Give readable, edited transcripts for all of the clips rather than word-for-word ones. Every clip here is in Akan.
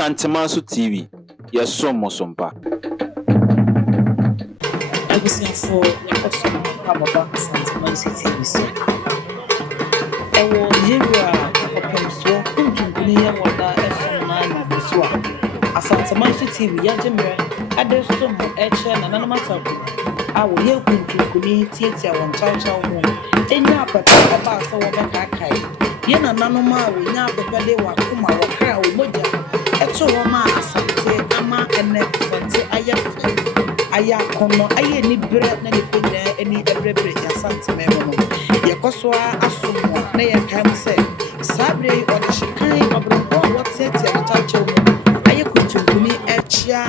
Santimansu TV, yes, so Mosompa. I was here for your question about Santimansu TV. I will hear a so Kuntunkuni water FM9 Swa. A Santimansu TV, Yajimre, I did some action and another. I will hear Kuntunkuni theatre on Chow Moon. And ya prepare about so Kakai. Yena Nanoma will now prepare the Wakuma or Crow Moja. Eto Roma Asante Ama and Nexante Aya Kono Aye ni bread na ni penya any every Asante Memono. Yakoswa Asumo, Naya Kam say, Sabre or the Shikai of the what set Yatacho Aye Kuntunkuni Echia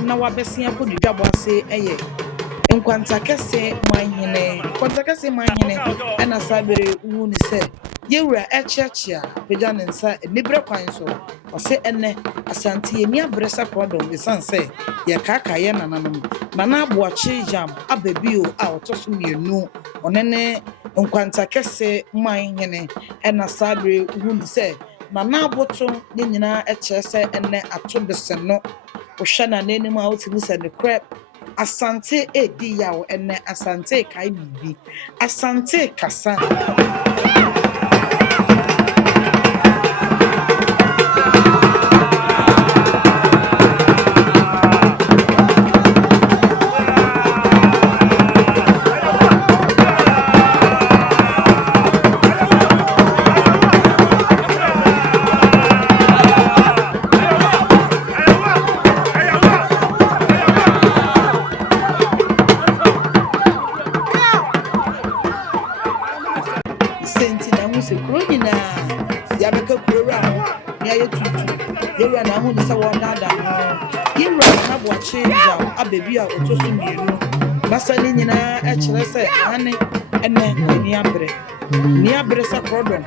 Nawabesia put the job or say Aye. NkwantakeseHene, NkwantakeseHene, and a Sabre Woon said. You were a churchia, Pejan and Sa, Libra Quinso, or say, Ene, Asante, near Bressa Prodom, the son say, Yakaka Yananam, Manabwachi jam, a baby out of me, no, on any NkwantakeseHene, and a Sabre Woon said, Manaboto, Nina, a chesse, and a tubesen no, or Shana name out to listen the crap. Asante Diao and Asante Kaibi, Asante Kasa. A baby out to some Masani Nina, actually said, Anne, and then near Bressa Prodom.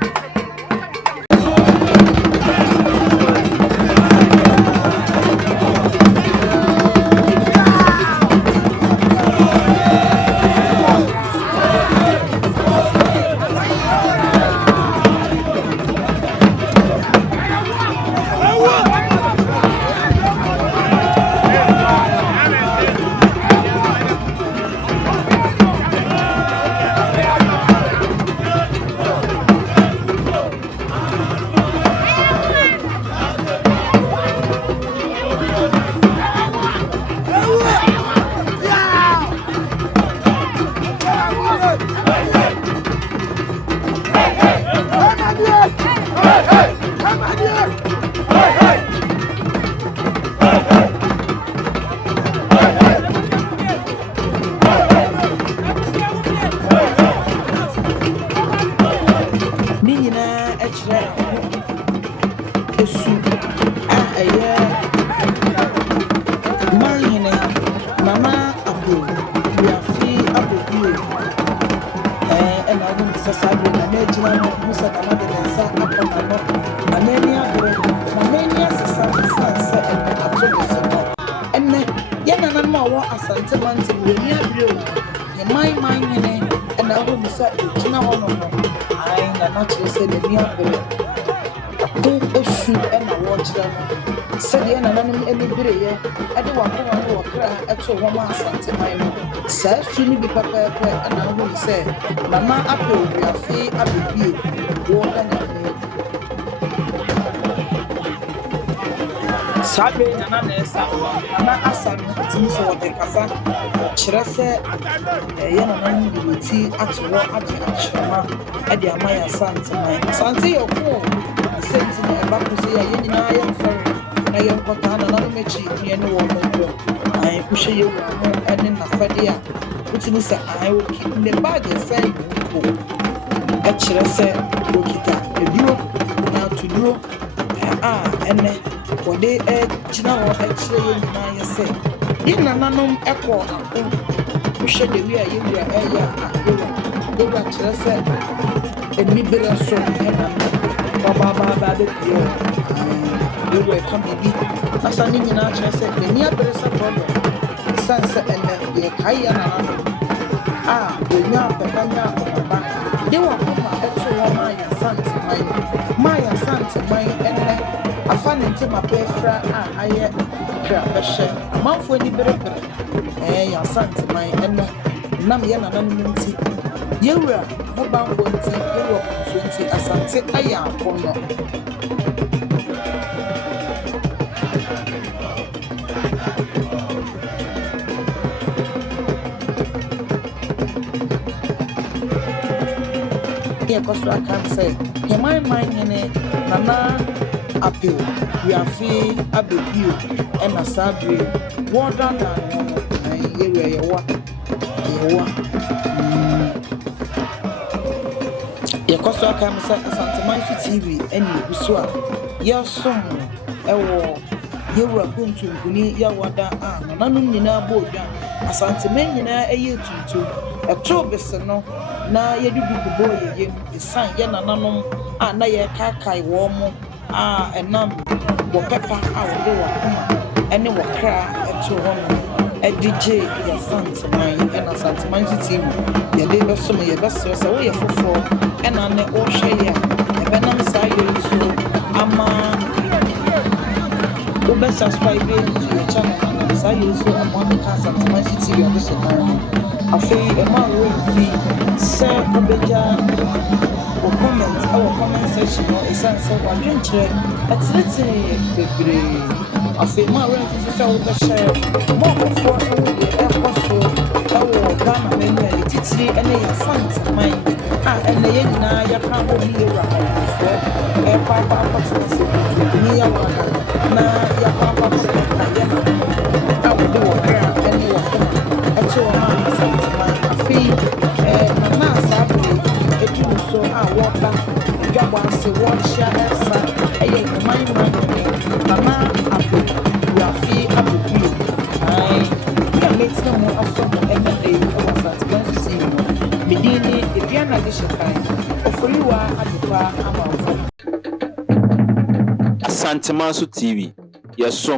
Mama Apau, Wiafe, Apau, and I want to say, I made you Musa Canada, Apau, Mania, Sunset, and October. And Yana Mama, Asante Manti, Wiafe, and my mind, and I want to say, I am not to say the near don't shoot and I watch them. Said the enemy any day. I don't want to cry at all. One Asante Mine. Says soon be prepared, and I will say, Mama Apau, Wiafe, Apau, Sabe, Nana, Asan, Tims or the Casa, Chresse, Yana, tea at what at the Amaya Santa. Santi, your phone. Sent in a back to say, I am sorry. I am Potana, not Mechi, and no woman. I push you and in a fadia. Which is I will keep in the bag and say, actually, say, Lokita, a duo, now to do. And then for they general actually, I say, in a nanum echo, push the way you were, they were actually said, and me better so. Baba, we were coming to be a sunny in our chest, the near Bressa problem, sunset and the Kayana. onya pepanya akoma de wa koma eto wo Maya Santeman Maya Santeman enne afa ne ntema pefra aye kra behye amanfo ni berebere ya Santeman enne nam ye nananom nti yewura mo banko nti yewo nti asante aya akono Koso aka say my hene nana Apau Wiafe abebio e na sabre woda na no yewe yewa koso aka say Santeman TV eni buso a yesom ewo yewura Kuntunkuni ya wada nanum nyina bodwa Santeman nyina eye tuntu eto bese no na yedudubo yeyem isan ye nananom na ye kakai wo mo enam wo pepa wo de wo kuma ene wo kra eto ho no edije ya Santeman na Santeman TV ye de beso me ye beso se wo ye fofo ena ne o hwe ya ebenam sa ye so ama wo be subscribe to the channel na sa ye so ama ka Santeman TV on this channel afei ema wo fi se obeja o comment section no isan se wa dwenche atlete bebre afei ma wo fi se wo be share mo ko fo e koso tawo Ghana menu titiri ene ya Santeman ene ye nyina ya ka ho ni ye wa so e pa so ni ya wa na ya pa ya na awu de wo kra ene wo eto ma Santeman afei na sabre etu so woba dwabo ase wo hia esa eye man mama Apau Wiafe abebio ya metina mo aso mo emede o Santeman TV medini ediana de shekai oforiwa adupa amanfo Santeman TV, yes, so